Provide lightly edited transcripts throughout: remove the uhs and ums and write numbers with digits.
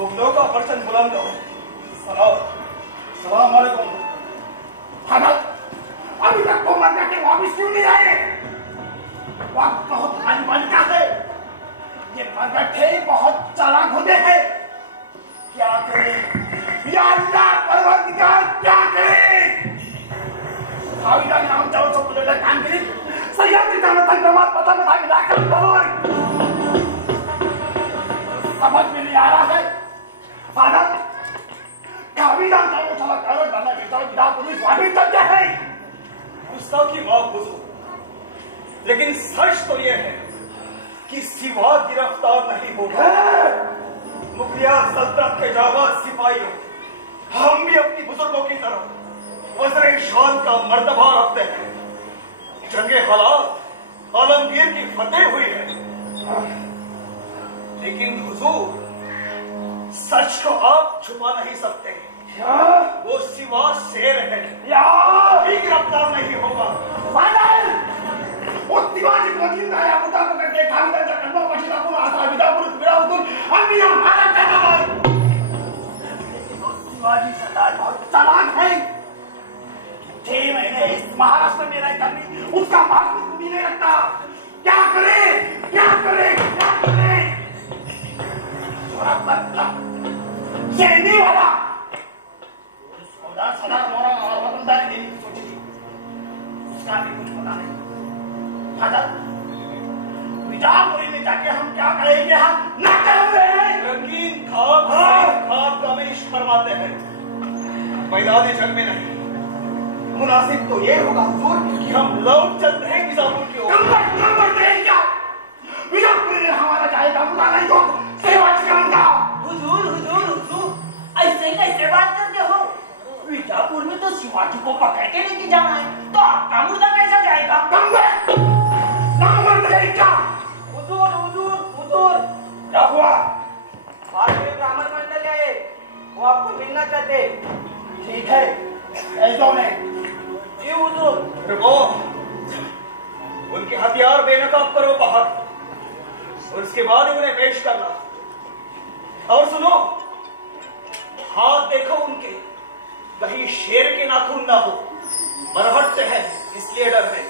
मुगलों का परचम बुलंद हो। सलाम अलैकुम। अभी तक को मर जाके वापिस क्यों नहीं आए? वक्त बहुत अनबन का है। ये मरगठे बहुत चालाक होते हैं। क्या करें या अल्लाह परवरदिगार, क्या करें? खाविदा नाम जाओ सब कुछ काम करें। सैयद जाना तक नमाज पता में था मिलाकर समझ में नहीं आ रहा है। फादर खाविदा जाओ चला करो डालना बेटा विदा पुलिस वापस तक क्या है? गुस्ताखी माफ गुजरो, लेकिन सच तो यह है कि सिवा गिरफ्तार नहीं होगा। मुखलिया सल्तनत के जाबाज सिपाहियों, हम भी अपनी बुजुर्गों की तरह वज़्र शान का मर्तबा रखते हैं। जंगे हालात आलमगीर की फतेह हुई है, लेकिन हुजूर सच को आप छुपा नहीं सकते। वो सिवा शेर है, भी गिरफ्तार नहीं होगा। वो दिवाली को जिंदा या मुद्दा को करके खाविदा का कन्नो पछिला को आसा विदा पुरुष बिरा उतुल हम यहाँ मारा करना। लेकिन वो दिवाली सरदार बहुत चालाक है। 6 महीने इस महाराष्ट्र में रह कर उसका मार्ग भी नहीं रखता। क्या करे क्या करे क्या करे? सैनी वाला सदा मोरा और वतनदारी देने की सोची थी, उसका भी कुछ पता नहीं। फादर विजापुरी में जाके हम क्या करेंगे? हम ना करेंगे रंगीन खाब का मिश फरमाते हैं, मैदानी जंग में नहीं। मुनासिब तो ये होगा हुजूर कि हम लौट चलते हैं बीजापुर की ओर। बीजापुर में हमारा जाएगा मुद्दा नहीं तो सेवा करूंगा। हुजूर हुजूर हुजूर ऐसे कैसे बात करते हो? बीजापुर में तो शिवाजी को पकड़ के लेके जाना है, तो आपका मुर्दा कैसा जाएगा? हुजूर हुजूर हुजूर क्या हुआ? भारतीय ब्राह्मण मंडल है, वो आपको मिलना चाहते। ठीक है ऐसा नहीं। जी हुजूर। रुको, उनके हथियार बेनकाब करो बाहर, और उसके बाद उन्हें पेश करना। और सुनो, हाथ देखो उनके, कहीं शेर के नाखून ना हो। मरहट है इसलिए डर है।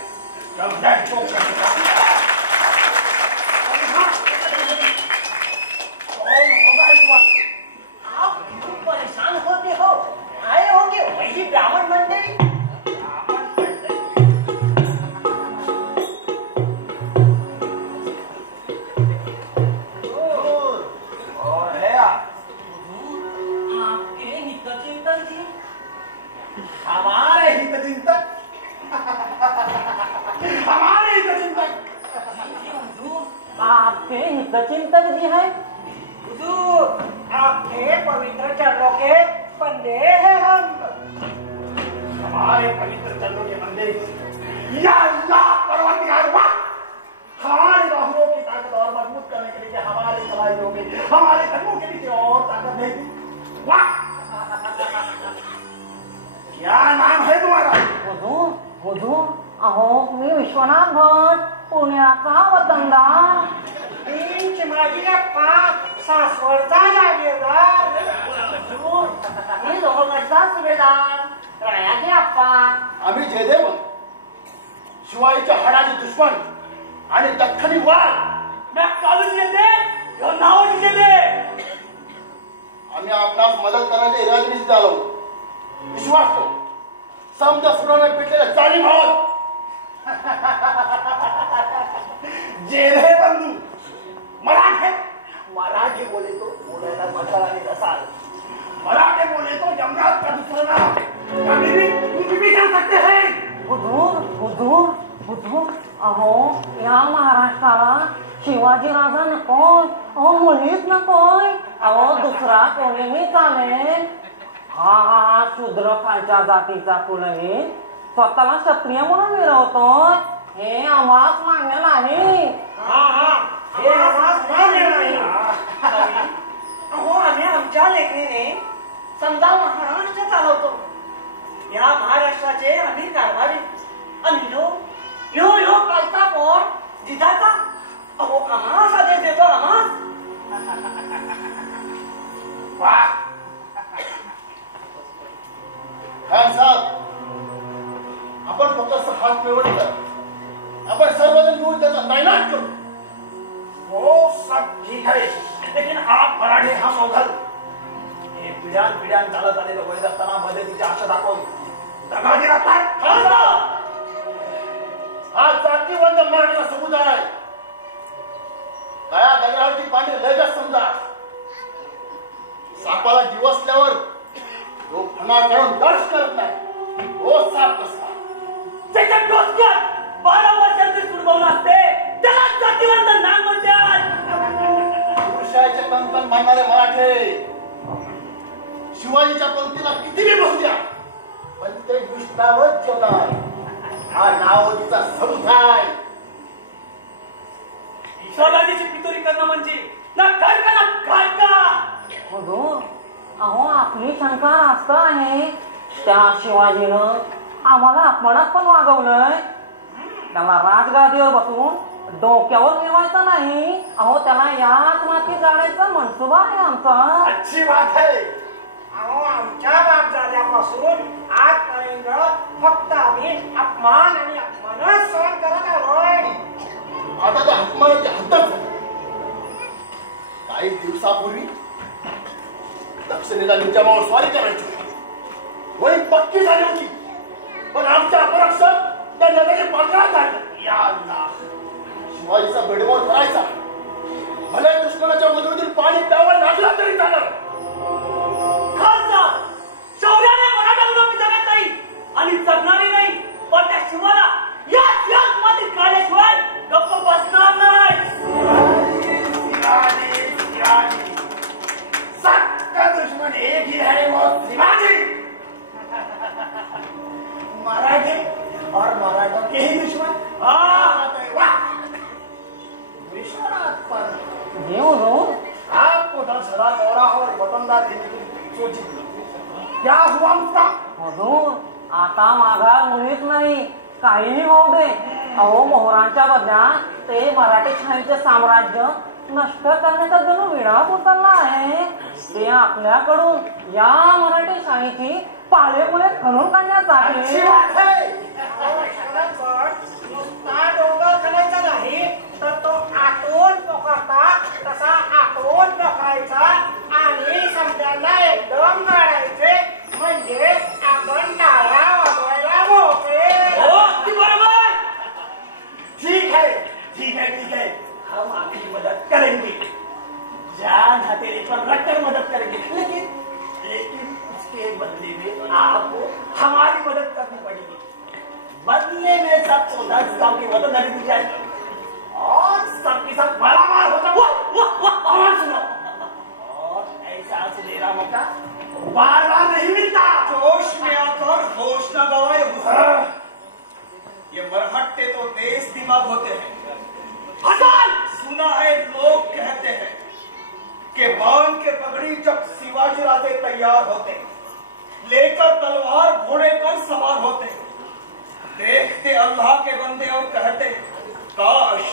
आप क्यों परेशान होते हो? आए होंगे वही ब्राह्मण मंडली। और है आपके हितचिंतक जी। हमारे हितचिंतक हमारे हितचिंतक आपके हितचिंतक जी हैं। हुजूर आपके पवित्र चरणों के बंदे हैं हम। हमारे पवित्र चरणों के बंदे या अल्लाह परवरदिगार, वाह! हमारे बाहुओं की ताकत और मजबूत करने के लिए हमारे सलाहियों में हमारे कदमों के नीचे और ताकत देगी। वाह! क्या नाम है तुम्हारा? हुजूर हुजूर अहो मी विश्वनाथ भट, पुण्याचा वतनदार, चिमाजीला पाक सासवडचा जागीरदार, मी लोहगडचा सुभेदार रायाचे आप्पा. आम्ही जयदेव शिवाजीच्या हाडाचे दुश्मन आणि दख्खनी वाघ. नावाची जेदे. आम्ही आपणास मदत करण्याच्या इरादीने आलो. विश्वास ठेव, समजा सुनाने पेटलेल्या जालिम आहोत. जेरे बंधू मराठी बोले तो बोलायला मसाला आणि रसाल. मराठी बोले तो जमरात का दूसरा नाम कभी भी कुछ भी कर सकते हैं. हुजूर हुजूर हुजूर अहो या महाराष्ट्राला शिवाजी राजा नकोय, अहो मुलीच नकोय, अहो दुसरा कोणीही चालेल. हा शूद्र खालच्या जातीचा कुलही स्वतःला क्षत्रिय म्हणून मिरवतोय, हे आम्हास मान्य नाही. हे आम्हास मान्य नाही. अहो आम्ही आमच्या लेखणीने समजा महाराष्ट्र चालवतो. या महाराष्ट्राचे आम्ही कारभारी. आणि ह्यो कालचा पोट जिजाचा अहो आम्हास आदेश देतो. आम्हास रस्त्यानं चालत आलेलं वैर असताना मदतीची आशा दाखवून दगा दिला काय? हा जातीवंत मराठीचा समुदाय आहे. गळ्या दगडावरती पाणी लगेच समजा. सापाला दिवसल्यावर तो फणा काढून दर्श करत नाही. तो साप कसला? त्याच्या डोक्यात 12 वर्षांची सुरबवून असते, त्याला जातीवंत नाम म्हणतात. पुरुषाचे कंकण मानणारे मराठे शिवाजीच्या पंक्तीला कितीही बसू द्या, पण ते दुष्टावच जेवणार. हा नावतीचा समुदाय. ईश्वराजीची पितोरी करणं म्हणजे ना काय का ना काय का. अहो आपली शंका रास्त आहे. त्या शिवाजीनं आम्हाला अपमानात पण वागवलंय. त्याला राजगादीवर बसून डोक्यावर मिळवायचं नाही. अहो त्याला याच माती जाण्याचा मनसुबा आहे आमचा. अच्छी बात आहे. अहो आमच्या बापदाद्यापासून आजपर्यंत फक्त आम्ही अपमान आणि अपमानच सहन करत आलोय. आता त्या अपमानाची हद्दच झाली. काही दिवसापूर्वी दक्षिणेला निजामावर स्वारी करायची वही पक्की झाली होती, पण आमच्या अपरक्षक त्या नद्याचे पांघरात झाले. या अल्लाह, शिवाजीचा बेडमोड करायचा. भले दुश्मनाच्या मधून पाणी प्यावं लागला तरी झालं. शौर्याने मराठा मुलं जगत नाही आणि जगणारी नाही, पण त्या शिवाला याच मातीत काढल्याशिवाय गप्प बसणार नाही. सबका दुश्मन एक ही है, वो शिवाजी. मराठे और मराठों के ही दुश्मन. विश्वनाथ पर आपको तो सदा गौरा और वतनदार देने की सोची. क्या हुआ उसका? आता माघार मुळीच नाही. काहीही होऊ दे. अहो मोहरांच्या बदल्यात ते मराठी शाहीचे साम्राज्य नष्ट करण्याचा जणू विडा उचलला आहे. ते आपल्याकडून या मराठी शाहीची पाळेमुळे खणून काढण्यासाठी. नुसता डोंगर खाण्याचा नाही तर तो आतून पोखरता तसा आतून पोखायचा आणि समजायला एकदम काढायचे, म्हणजे आपण टाळ्या वाजवायला मोकळे. बरोबर. ठीक है, ठीक है, ठीक है. हम आपकी मदद करेंगे, जान हथेली पर रखकर मदद करेंगे, लेकिन उसके बदले में आपको हमारी मदद करनी पड़ेगी. बदले में सबको 10 गांव की वतनदारी दी जाएगी और सबके साथ मारामार होता और सुनो, और ऐसा सुनहरा मौका बार बार नहीं मिलता. जोश में आकर होश न गवाए. ये मरहट्टे तो तेज दिमाग होते हैं. सुना है लोग कहते हैं कि बांध के पगड़ी जब शिवाजी राजे तैयार होते, लेकर तलवार घोड़े पर सवार होते, देखते अल्लाह के बंदे और कहते काश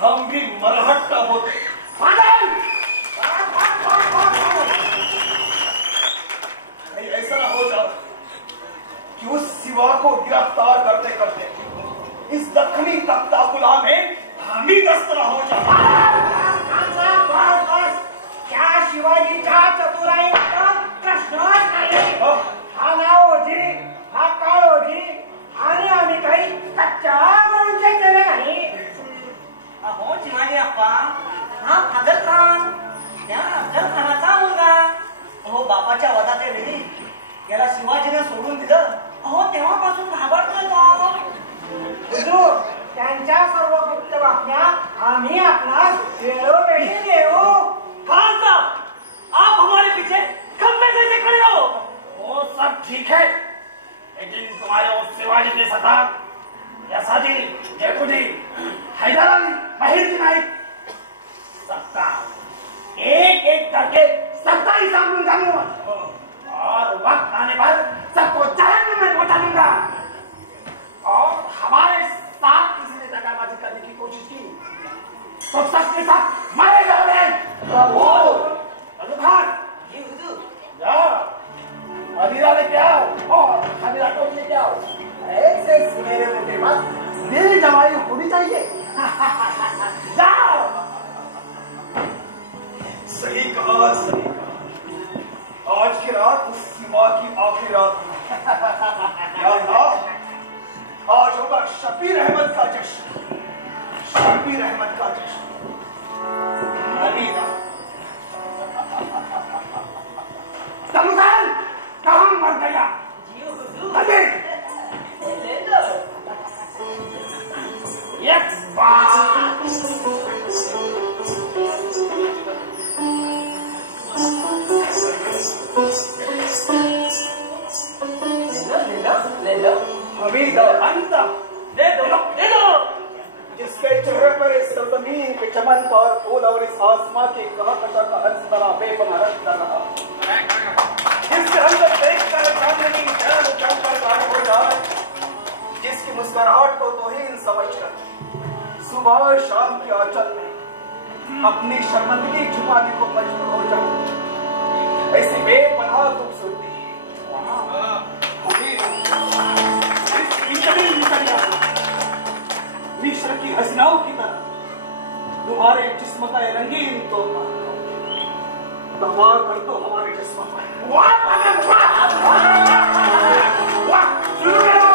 हम भी मरहट्टा होते. नहीं ऐसा ना हो जाए कि उस शिवा को गिरफ्तार करते करते इस दक्षिणी तख्ताकुला में हम ही दस्तरा हो जाए. क्या शिवाजीच्या चतुराईचा प्रश्नच नाही. हा नावोजी, हा काळोजी आणि आम्ही काही कच्च्या मनुष्य केले नाही. अहो शिवाजी अप्पा, हा फादर खान त्या अफजल खानाचा मुलगा. अहो बापाच्या वधाच्या वेळी याला शिवाजीने सोडून दिलं. अहो तेव्हापासून घाबरतोय तो. हुजूर, त्यांच्या सर्व गुप्त बातम्या आम्ही आपणास वेळोवेळी देऊ. खान साहब, आप हमारे पीछे खंबे जैसे खड़े हो. वो सब ठीक है, लेकिन तुम्हारे उस शिवाजी के सरदार यसाजी, जेठूजी, हैदर अली, महिर नाइक, सबका एक एक करके सबका हिसाब निकालूंगा और वक्त आने पर सबको जहन्नम में पहुंचा दूंगा. और हमारे साथ किसी ने दगाबाजी करने की कोशिश की तो सबके साथ मारे जाओगे. जी हुजूर. जाओ अधीरा लेके आओ और हमीरा टोप लेके आओ. ऐसे सुनहरे मुझे बस दिल जमाई होनी चाहिए. जाओ. सही कहा, सही कहा. आज की रात उस सिवा की आखिरी रात है। या अल्लाह, आज होगा शबीर अहमद का जश्न, शबीर अहमद का जश्न। हमीदा तमुदान कहाँ मर गया? अरे एक बात ले लो हमीदा अंत ले दो जिसके चेहरे पर इस सरजमीन के चमन का और फूल और इस आसमां की कहकशा का हर तरह बेपनाह रख कर रहा, जिसके अंदर देखकर चांदनी चैन उछलकर गायब हो जाए, जिसकी मुस्कुराहट को तौहीन समझकर सुबह शाम की आंचल में अपनी शर्मिंदगी छुपाने को मजबूर हो जाए, ऐसी बेपनाह खूबसूरती मिस्र की हसीनाओं की तरह तुम्हारे जिस्म का रंगीन तोहफा दवा कर दो हमारे जिस्म पर। वाह शुरू करो।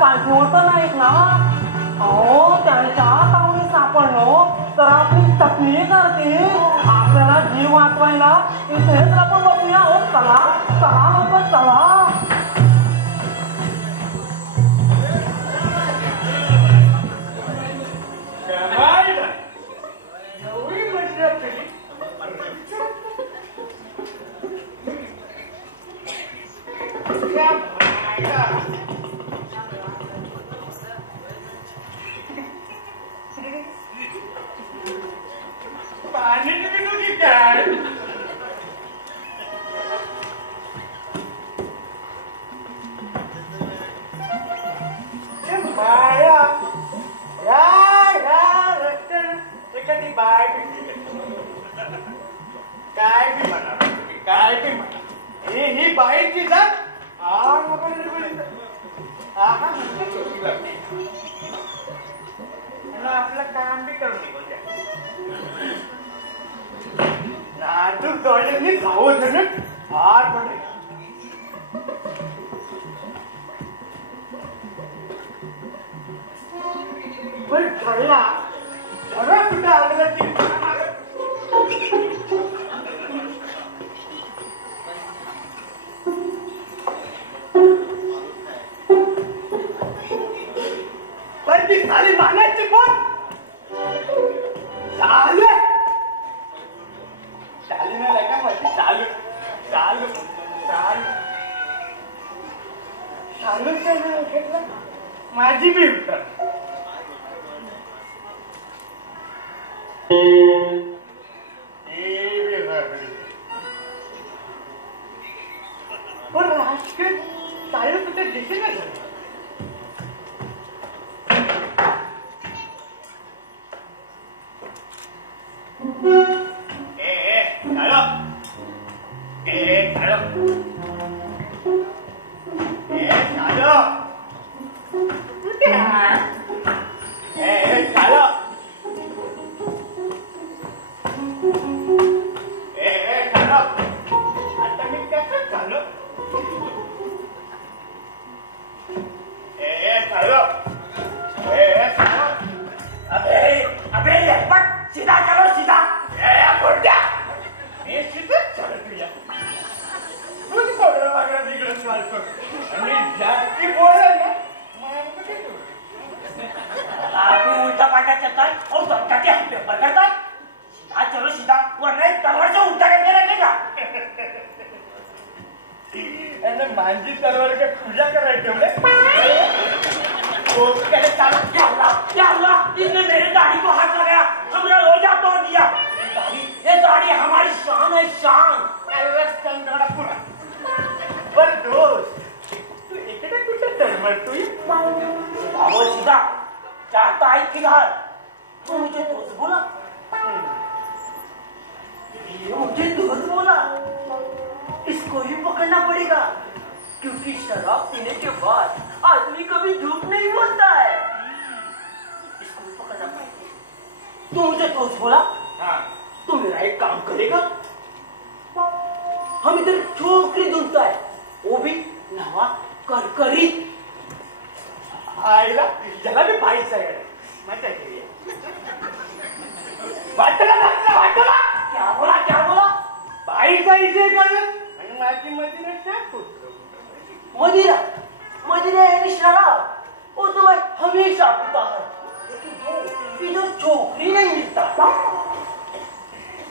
पाठीवर तर नाहीत ना. अहो त्यांच्या तावडीत सापडलो तर आपली चटणी करतील. आपल्याला जीव वाचवायला इथेच आपण बघूया. हो चला चला लवकर चला. एवढी मजा पाणी पितो की काय माया या रस्त्यानं एखादी बाय काय बी म्हणा तुम्ही काय बी म्हणा ही बाईची जात आपलं काम बी करून निघून द्या नाजूक डोळ्यांनी खाऊ जण फार पडे पण ठरला ठरवा कुठं आलं की पण ती खाली मानायची कोण चालू चालू नाही का माझी चालू चालू चालू चालू घेतलं माझी बी उत्तर पण राजकीय चालू कुठे दिसे नाही मांझी तलवार के पूजा कर रहे थे इसने मेरे दाढ़ी को हाथ लगाया हमने रोजा तोड़ दिया ये दाढ़ी हमारी शान है शान पर दोस्त तू इकडे कुठे तळमळतोय वो सीधा चाहता है किधर तू मुझे दोस्त बोला ये मुझे दोस्त बोला इसको ही पकड़ना पड़ेगा क्योंकि शराब पीने के बाद आदमी कभी झूठ नहीं बोलता है इसको ही पकड़ना पड़ेगा तू मुझे दोस्त बोला तू मेरा एक काम करेगा हम इधर छोकरी ढूंढता है वो भी नवा करकरी आईला ज्याला मी पाहायचं आहे मजा केली वाटला क्या बोला बाईचा इथे करत आणि माझी मदिरा शाप मदिरा मदिरा यानी शराब वो तो मैं हमेशा पीता है लेकिन इधर छोकरी नहीं मिलता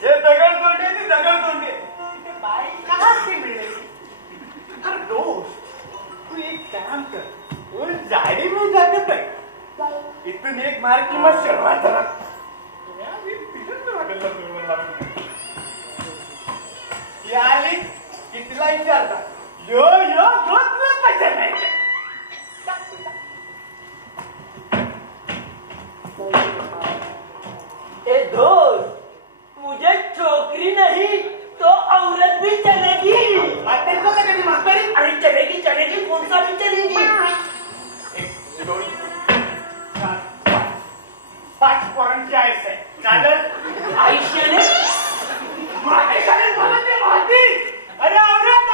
ये दगड तोंडे ती दगड तोंडे तिथे बाई कहाँ से मिळेल अरे दोस्त तू एक काम कर वो जाडी में जाते पाहिजे इथून एक मार की मग शर्मात आली कितीला विचारता यो दोन पैसे नाही ए दोस्त मुझे छोकरी नहीं तो औरत भी चलेगी अरे चलेगी कौन सा भी चलेगी 1 2 4 5 पोरांची आईस आहे चालेल आयुष्याने अरे औरत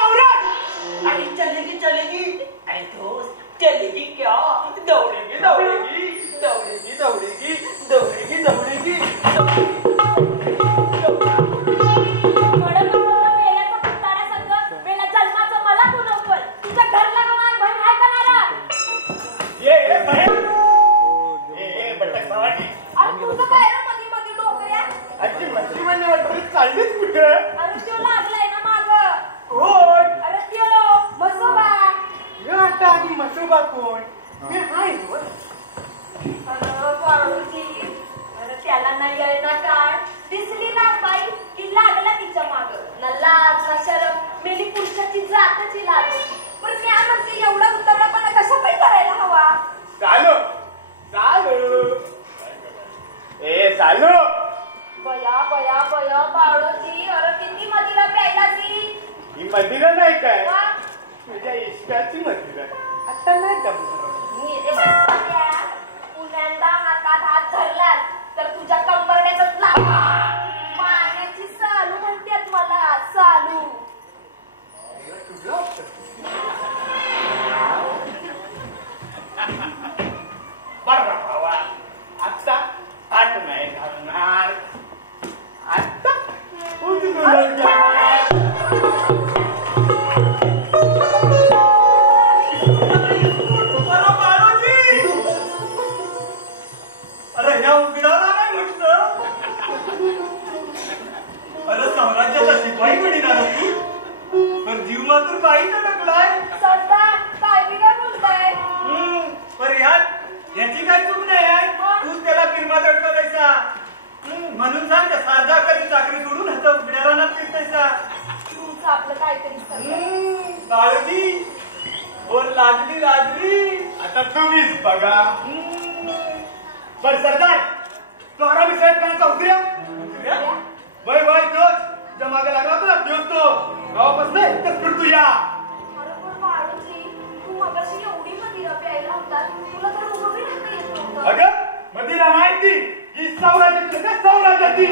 अरे चलेगी अरे दोस्त चलेगी क्या दौड़ेगी चाललीच कुठं आता आधी मसोबा कोण मी आहे ना येळ ना काळ दिसली लागबाई की लागला तिच्या माग ना लाज ना शरम मेली पुरुषाची जातची लाज पण मी म्हणते एवढा उतरणापणा कशा पण करायला हवा चालू चालू ए चालू बया बया बया बाळोजी अरे किती मदिरा प्यायला ती ही मदिरा नाही काय वा? तुझ्या इष्टाची मदिरा आता नाही जमणार मी रे बसल्या पुण्यांदा हातात हात धरलास तर तुझ्या कंबरड्यातच लाग मारण्याची चालू म्हणतेत मला चालू बरं भावा आता आठ नाही घालणार आता अरे ह्या उघडाला नाही म्हटलं अरे साम्राज्याचा शिपाई घडी ना तू पण जीव मात्र बाईचा टाकलाय सरदार काय बी काय बोलताय पर याची काय चूक नाही आहे तूच त्याला फिरमा चटका द्यायचा म्हणून सांग त्या सारजा कधी चाकरी सोडून आता उघड्या रानात फिरतायचा तुमचं आपलं काहीतरी सांगा. काळजी वर लाजली लाजली आता तुम्हीच बघा बर सरदार तो आरामी साहेबपणाचा उतर्या वय वय तोच तुझ्या मागे लागला होता ना तोच तो गावापासून इथंच फिरतो या अरे पण बाळूजी तू मगाशी एवढी मदिरा प्यायला होता तुला तर उभं बी राहता येत नव्हतं अगं मदिरा माहिती ही साम्राज्याची का साम्राज्याची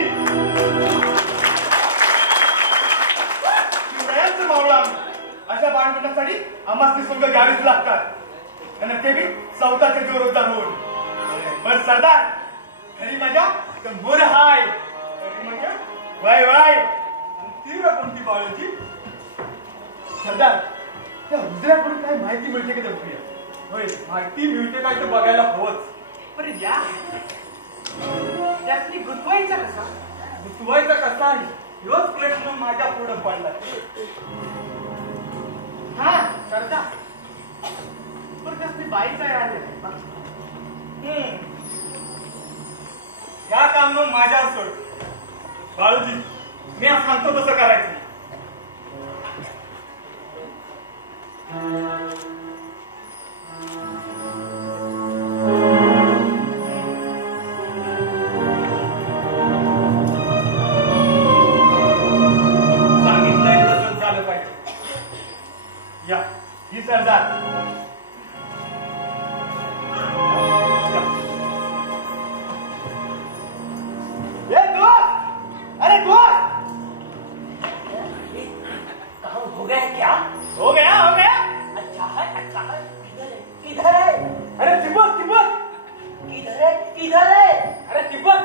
शिवरायांचं मावळा अशा बाणपणासाठी आम्हाला सुंग घ्यावीच लागतात आणि ते बी सौताच्या जोरदार होऊन बर सरदार खरी मजा तर मोर हाय खरी मजा वाय वाय तीव्र कोणती बाळूची सरदार त्या उजऱ्याकडून काय माहिती मिळते का त्या होय माहिती मिळते काय तर बघायला हवंच पण या त्यातली गुंतवायचा कसा गुंतवायचा कसा आहे ह्योच प्रश्न माझ्या पुढे पडला हा सरदार पण त्यातली बाईचा आले ह्या काम मग माझ्यावर सोड बाळूजी मी आज सांगतो तसं करायचं सांगितलंय तसंच झालं पाहिजे या ही सरदार ये दोस्त अरे दोस्त काम हो गया क्या? हो गया अच्छा है अच्छा है किधर है अरे तिब्बत किधर है किधर है अरे तिब्बत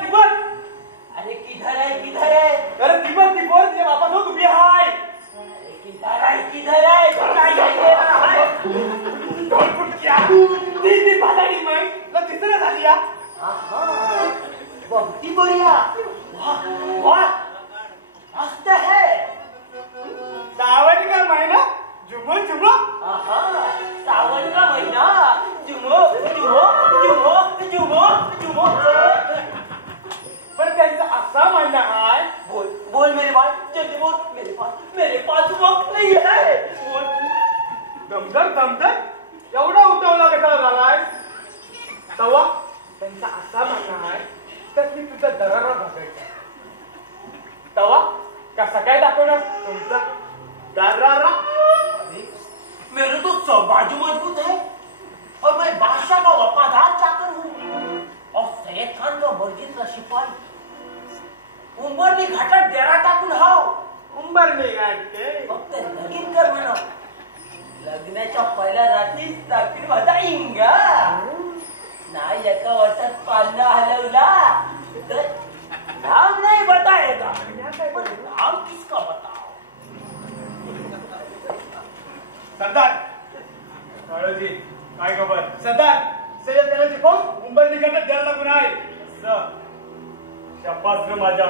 अरे किधर है अरे तिब्बत ये वापस हो तू भी हाय अरे किधर है बताइए दे रहा है दोन फुट क्या ती भादाडी मग ना तिसऱ्या झाली या बहुत ही बढ़िया वाह वाह मस्त है सावन का महीना जुमो आहा सावन का महीना जुमो जुमो जुमो जुमो जुमो पर त्यांचा असा म्हणणं आहे बोल बोल मेरे भाई जल्दी बोल मेरे पास वक्त नहीं है बोल दमदर एवढा उतवला कसा झालाय तवा त्यांचा असा म्हणणं आहे तर मी तुझा दरारा भागायचा तवा कसा काय दाखवणार तुमचा दरारा मेरे तो सब बाजू मजबूत है और मैं बादशाह का वफादार चाकर हूँ और सैयद खान का मर्जीचा शिपाई उंबरनी घाटात डेरा टाकून हाव उंबरणी गाठते फक्त लगीन कर म्हणा लग्नाच्या पहिल्या रात्रीच चाकरी माझा इंगा नाही एका वर्षात पालना हलवला तर नाम नाही बताएगा पण नाम किसका बताओ सरदार बाळूजी काय खबर सरदार सय्यद खानाची फौज उंबरणी घाटात डेरा टाकून आहे शाबास रे माझ्या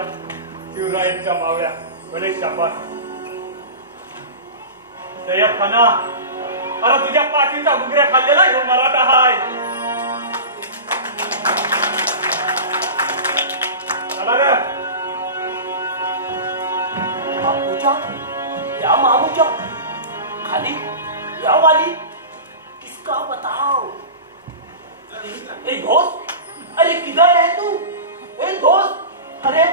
शिवरायांच्या मावळ्या भले शाबास सय्यद खाना अरे तुझ्या पाठीचा घुगऱ्या खाल्लेला ह्यो मराठा हाय जाओ खाली जाओ वाली किसका बताओ। ए दोस्त, अरे किधर है तू? ए दोस्त, अरे